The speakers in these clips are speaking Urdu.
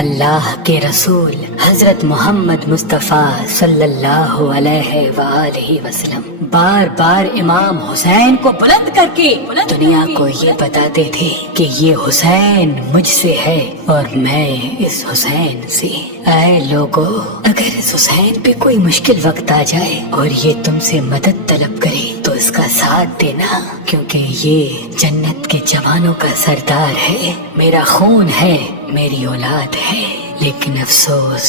اللہ کے رسول حضرت محمد مصطفیٰ صلی اللہ علیہ وآلہ وسلم بار بار امام حسین کو بلند کر کے دنیا کو یہ بتاتے تھے کہ یہ حسین مجھ سے ہے اور میں اس حسین سے۔ اے لوگو، اگر اس حسین پہ کوئی مشکل وقت آ جائے اور یہ تم سے مدد طلب کرے تو اس کا ساتھ دینا، کیونکہ یہ جنت کے جوانوں کا سردار ہے، میرا خون ہے، میری اولاد ہے۔ لیکن افسوس،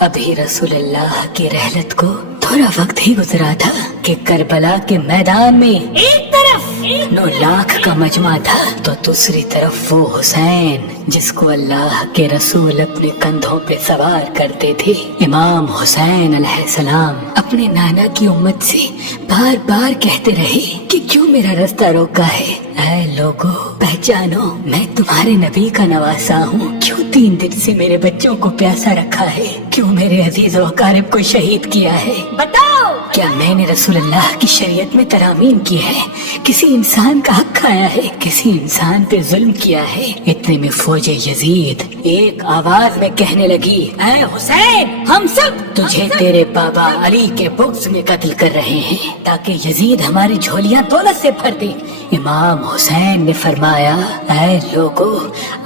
ابھی رسول اللہ کی رحلت کو تھوڑا وقت ہی گزرا تھا کہ کربلا کے میدان میں ایک طرف 9 لاکھ کا مجمع تھا تو دوسری طرف وہ حسین جس کو اللہ کے رسول اپنے کندھوں پہ سوار کرتے تھے۔ امام حسین علیہ السلام اپنے نانا کی امت سے بار بار کہتے رہے کہ کیوں میرا رستہ روکا ہے؟ اے لوگو، پہچانو، میں تمہارے نبی کا نواسا ہوں، کیوں 3 دن سے میرے بچوں کو پیاسا رکھا ہے؟ کیوں میرے عزیز و اقارب کو شہید کیا ہے؟ بتاؤ، کیا میں نے رسول اللہ کی شریعت میں ترامیم کی ہے؟ کسی انسان کا حق کھایا ہے؟ کسی انسان پہ ظلم کیا ہے؟ اتنے میں فوج یزید ایک آواز میں کہنے لگی، اے حسین، ہم سب تجھے تیرے بابا علی کے بغض میں قتل کر رہے ہیں تاکہ یزید ہماری جھولیاں دولت سے بھر دے۔ امام حسین نے فرمایا، اے لوگو،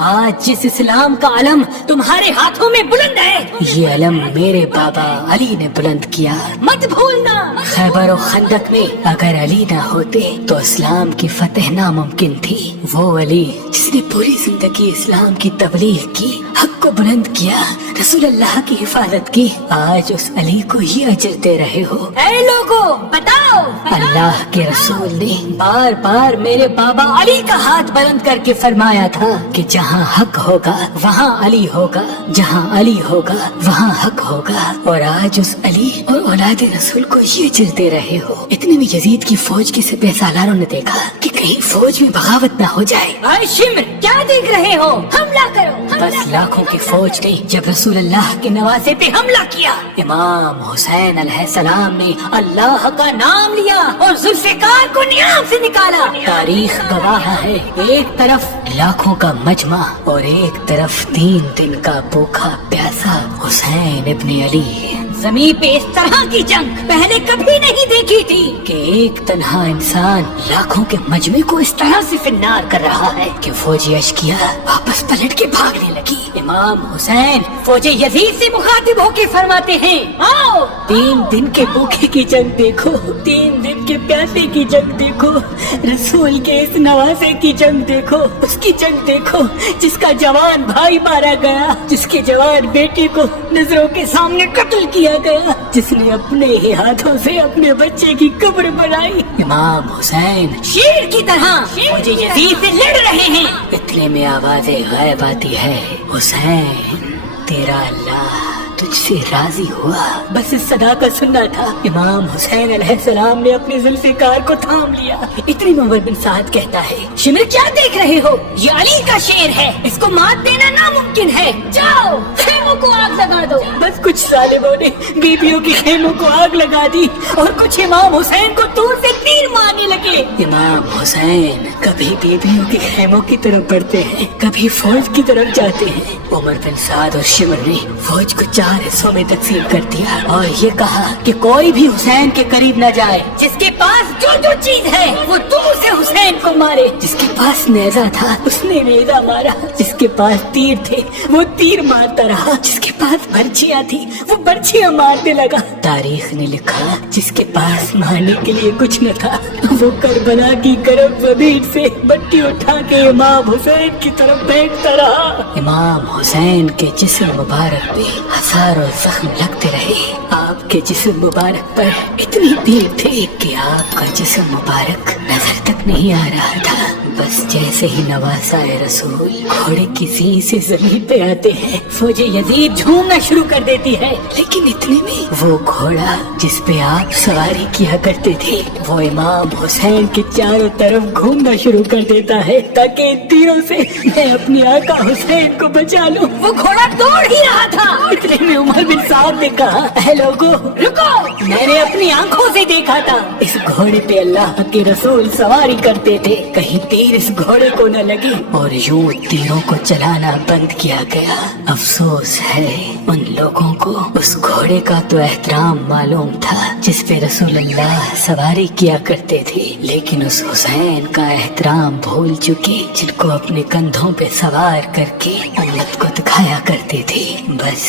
آج جس اسلام کا علم تمہارے ہاتھوں میں بلند ہے، یہ علم میرے بابا علی نے بلند کیا، مت بھولنا۔ خیبر و خندق میں اگر علی نہ ہوتے تو اسلام کی فتح ناممکن تھی۔ وہ علی جس نے پوری زندگی اسلام کی تبلیغ کی، حق کو بلند کیا، رسول اللہ کی حفاظت کی، آج اس علی کو یہ اجر دے رہے ہو۔ اے لوگو، بتاؤ، اللہ کے رسول نے بار بار میرے بابا علی کا ہاتھ بلند کر کے فرمایا تھا کہ جہاں حق ہوگا وہاں علی ہوگا، جہاں علی ہوگا وہاں حق ہوگا، اور آج اس علی اور اولاد رسول کو یہ اجر دے رہے ہو۔ اتنے میں یزید کی فوج کے سپہ سالاروں نے دیکھا کہ کہیں فوج میں بغاوت نہ ہو جائے۔ اے شمر، کیا دیکھ رہے ہو؟ حملہ کرو۔ بس لاکھوں کی فوج نے جب رسول اللہ کے نواسے پہ حملہ کیا، امام حسین علیہ السلام نے اللہ کا نام لیا اور ذوالفقار کو نیام سے نکالا۔ تاریخ گواہ ہے، ایک طرف لاکھوں کا مجمع اور ایک طرف 3 دن کا بھوکا پیاسا حسین ابن علی۔ زمین پہ اس طرح کی جنگ پہلے کبھی نہیں دیکھی تھی کہ ایک تنہا انسان لاکھوں کے مجمع کو اس طرح سے فنار کر رہا ہے کہ فوجی اشکیا واپس پلٹ کے بھاگنے لگی۔ امام حسین فوج یزید سے مخاطب ہو کے فرماتے ہیں، آؤ، 3 دن کے بھوکے کی جنگ دیکھو، 3 دن کے پیاسے کی جنگ دیکھو، رسول کے اس نواسے کی جنگ دیکھو، اس کی جنگ دیکھو جس کا جوان بھائی مارا گیا، جس کے جوان بیٹی کو نظروں کے سامنے قتل کیا گیا، جس نے اپنے ہی ہاتھوں سے اپنے بچے کی قبر بنائی۔ امام حسین شیر کی طرح فوج یزید سے لڑ رہے ہیں۔ اتنے میں آواز غائب آتی ہے، حسین، تیرا اللہ تجھ سے راضی ہوا۔ بس اس صدا کا سننا تھا۔ امام حسین علیہ السلام نے اپنے ذوالفقار کو تھام لیا۔ اتنی میں عمر بن سعد کہتا ہے، شمر، کیا دیکھ رہے ہو؟ یہ علی کا شیر ہے، اس کو مات دینا ناممکن ہے، جاؤ خیموں کو آگ لگا دو۔ بس کچھ ظالموں نے بیبیوں کی خیموں کو آگ لگا دی اور کچھ امام حسین کو دور سے تیر مارنے لگے۔ امام حسین کبھی بیبیوں کی خیموں کی طرف بڑھتے ہیں، کبھی فوج کی طرف جاتے ہیں۔ عمر بن سعد اور شمر نے فوج کو 4 حصوں میں تقسیم کر دیا اور یہ کہا کہ کوئی بھی حسین کے قریب نہ جائے، جس کے پاس جو چیز ہے وہ دور سے حسین کو مارے۔ جس کے پاس نیزہ تھا اس نے نیزہ مارا، جس کے پاس تیر تھے وہ تیر مارتا رہا، جس کے پاس برچیاں تھی وہ برچیاں مارنے لگا۔ تاریخ نے لکھا جس کے پاس مارنے کے لیے کچھ نہ تھا وہ کربلا کی گرم زمین سے مٹی اٹھا کے امام حسین کی طرف پھینکتا رہا۔ امام حسین کے جسم مبارک پہ ہزاروں زخم لگتے رہے۔ آپ کے جسم مبارک پر اتنی تیر تھے کہ آپ کا جسم مبارک نظر تک نہیں آ رہا تھا۔ بس جیسے ہی نواسا رسول گھوڑے کی زین سے زمین پہ آتے ہیں، فوج یزید جھومنا شروع کر دیتی ہے، لیکن اتنے میں وہ گھوڑا جس پہ آپ سواری کیا کرتے تھے وہ امام حسین کے چاروں طرف گھومنا شروع کر دیتا ہے تاکہ ان تیروں سے میں اپنی آقا حسین کو بچا لوں۔ وہ گھوڑا دوڑ ہی رہا تھا، اتنے اتنے میں عمر بن سعد نے کہا اے لوگو رکو، میں نے اپنی آنکھوں سے دیکھا تھا اس گھوڑے پہ اللہ کے رسول سواری کرتے تھے، کہیں تیر اس گھوڑے کو نہ لگے اور یوں تیروں کو چلانا بند کیا گیا۔ افسوس ہے ان لوگوں کو اس گھوڑے کا تو احترام معلوم تھا جس پہ رسول اللہ سواری کیا کرتے تھے، لیکن اس حسین کا احترام بھول چکے جن کو اپنے کندھوں پہ سوار کر کے امت کو دکھایا کرتے تھے۔ بس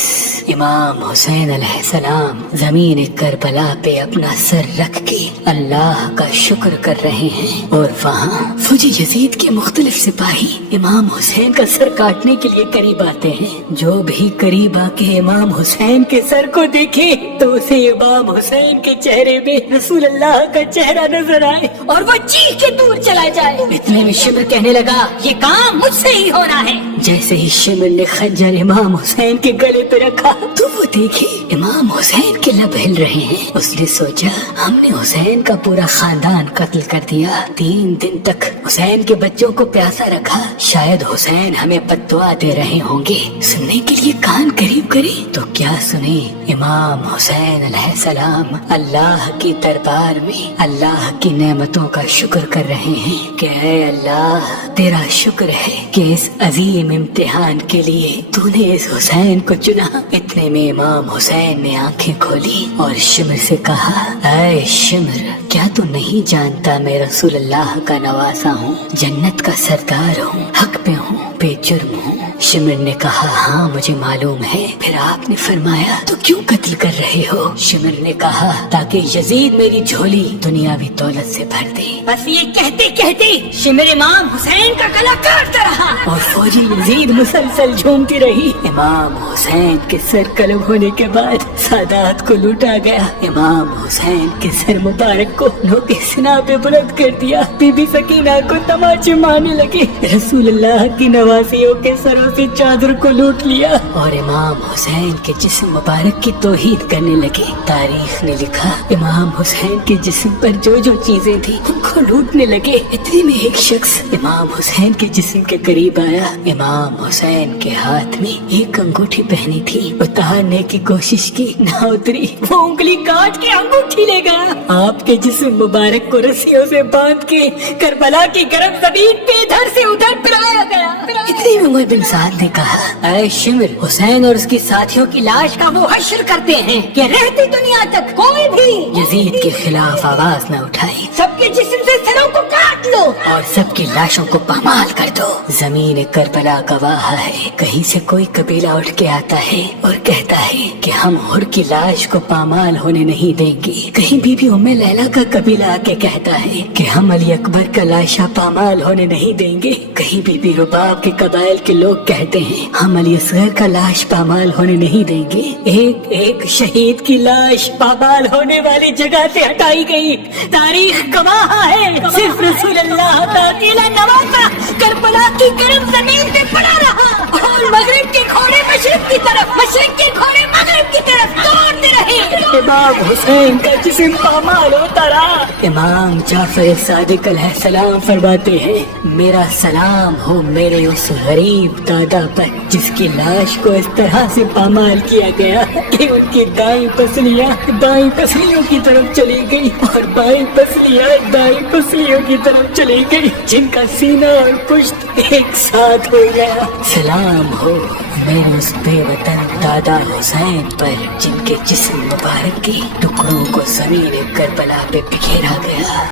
امام حسین علیہ السلام زمین کربلا پہ اپنا سر رکھ کے اللہ کا شکر کر رہے ہیں، اور وہاں فوجی یزید کے مختلف سپاہی امام حسین کا سر کاٹنے کے لیے قریب آتے ہیں۔ جو بھی قریب آ کے امام حسین کے سر کو دیکھے تو اسے امام حسین کے چہرے میں رسول اللہ کا چہرہ نظر آئے اور وہ چیخ کے دور چلا جائے۔ اتنے میں شمر کہنے لگا یہ کام مجھ سے ہی ہونا ہے۔ جیسے ہی شمر نے خنجر امام حسین کے گلے پہ رکھا تو وہ دیکھے امام حسین کے لب ہل رہے ہیں۔ اس نے سوچا ہم نے حسین کا پورا خاندان قتل کر دیا، 3 دن تک حسین کے بچوں کو پیاسا رکھا، شاید حسین ہمیں بد دعا دے رہے ہوں گے۔ سننے کے لیے کان قریب کرے تو کیا سنے، امام حسین علیہ السلام اللہ کی دربار میں اللہ کی نعمتوں کا شکر کر رہے ہیں کہ اے اللہ تیرا شکر ہے کہ اس عظیم امتحان کے لیے تو نے اس حسین کو چنا۔ اتنے میں امام حسین نے آنکھیں کھولی اور شمر سے کہا اے شمر کیا تو نہیں جانتا میں رسول اللہ کا نواسا ہوں، جنت کا سردار ہوں، حق پہ ہوں، بے جرم ہوں۔ شمر نے کہا ہاں مجھے معلوم ہے، پھر آپ نے فرمایا تو کیوں قتل کر رہے ہو؟ شمر نے کہا تاکہ یزید میری جھولی دنیاوی دولت سے بھر دے۔ بس یہ کہتے کہتے شمر امام حسین کا گلا کاٹتا رہا اور فوجی یزید مسلسل جھومتی رہی۔ امام حسین کے سر قلم ہونے کے بعد سادات کو لوٹا گیا۔ امام حسین کے سر مبارک کو لوگ سنا پہ بلند کر دیا، بی بی سکینہ کو تماچے مارنے لگے، رسول اللہ کی نواسیوں کے سروں سے چادر کو لوٹ لیا اور امام حسین کے جسم مبارک کی توہین کرنے لگے۔ تاریخ نے لکھا امام حسین کے جسم پر جو جو چیزیں تھی ان کو لوٹنے لگے۔ اتنے میں ایک شخص امام حسین کے جسم کے قریب آیا۔ امام حسین کے ہاتھ میں ایک انگوٹھی پہنی تھی، اتارنے کی کوشش کی نہ اتری، وہ انگلی کاٹ کے انگوٹھی لے گیا۔ آپ کے جسم مبارک کو رسیوں سے باندھ کے کربلا کی گرم زمین پہ ادھر سے ادھر پھرایا گیا۔ اتنے میں عمر بن سعد نے کہا اے شمر حسین اور اس کی ساتھیوں کی لاش کا وہ حشر کرتے ہیں کہ رہتی دنیا تک کوئی بھی یزید کے خلاف آواز نہ اٹھائے، سب کے جسم سے سروں کو کاٹ لو اور سب کی لاشوں کو پامال کر دو۔ زمین کربلا گواہ ہے، کہیں سے کوئی قبیلہ اٹھ کے آتا ہے اور کہتا ہے کہ ہم ہر کی لاش کو پامال ہونے نہیں دیں گے، کہیں بی بی ام لیلا کا قبیلہ آ کے کہتا ہے کہ ہم علی اکبر کا لاشا پامال ہونے نہیں دیں گے، کہیں بی بی رباب کے قبائل کے لوگ کہتے ہیں ہم علی اصغر کا لاش پامال ہونے نہیں دیں گے۔ ایک ایک شہید کی لاش پامال ہونے والی جگہ سے ہٹائی گئی، تاریخ گواہ ہے صرف رسول اللہ کا اکیلا نواسا کربلا کی گرم زمین پہ پڑا رہا اور مغرب کے گھوڑے مشرق کی طرف، مشرق کے گھوڑے مغرب کی طرف دوڑتے رہے۔ امام حسین کا جسم پامال ہوتا رہا۔ امام جعفر صادق علیہ السلام فرماتے ہیں میرا سلام ہو میرے اس غریب دادا پر جس کی لاش کو اس طرح سے پامال کیا گیا کہ ان کی دائیں پسلیاں بائیں پسلیوں کی طرف چلی گئی اور بائیں پسلیاں دائیں پسلیوں کی طرف چلی گئی، جن کا سینہ اور پشت ایک ساتھ ہو گیا۔ سلام ہو میرے اس بے وطن دادا حسین پر جن کے جسم مبارک کے ٹکڑوں کو زمین کربلا پہ بکھیرا گیا۔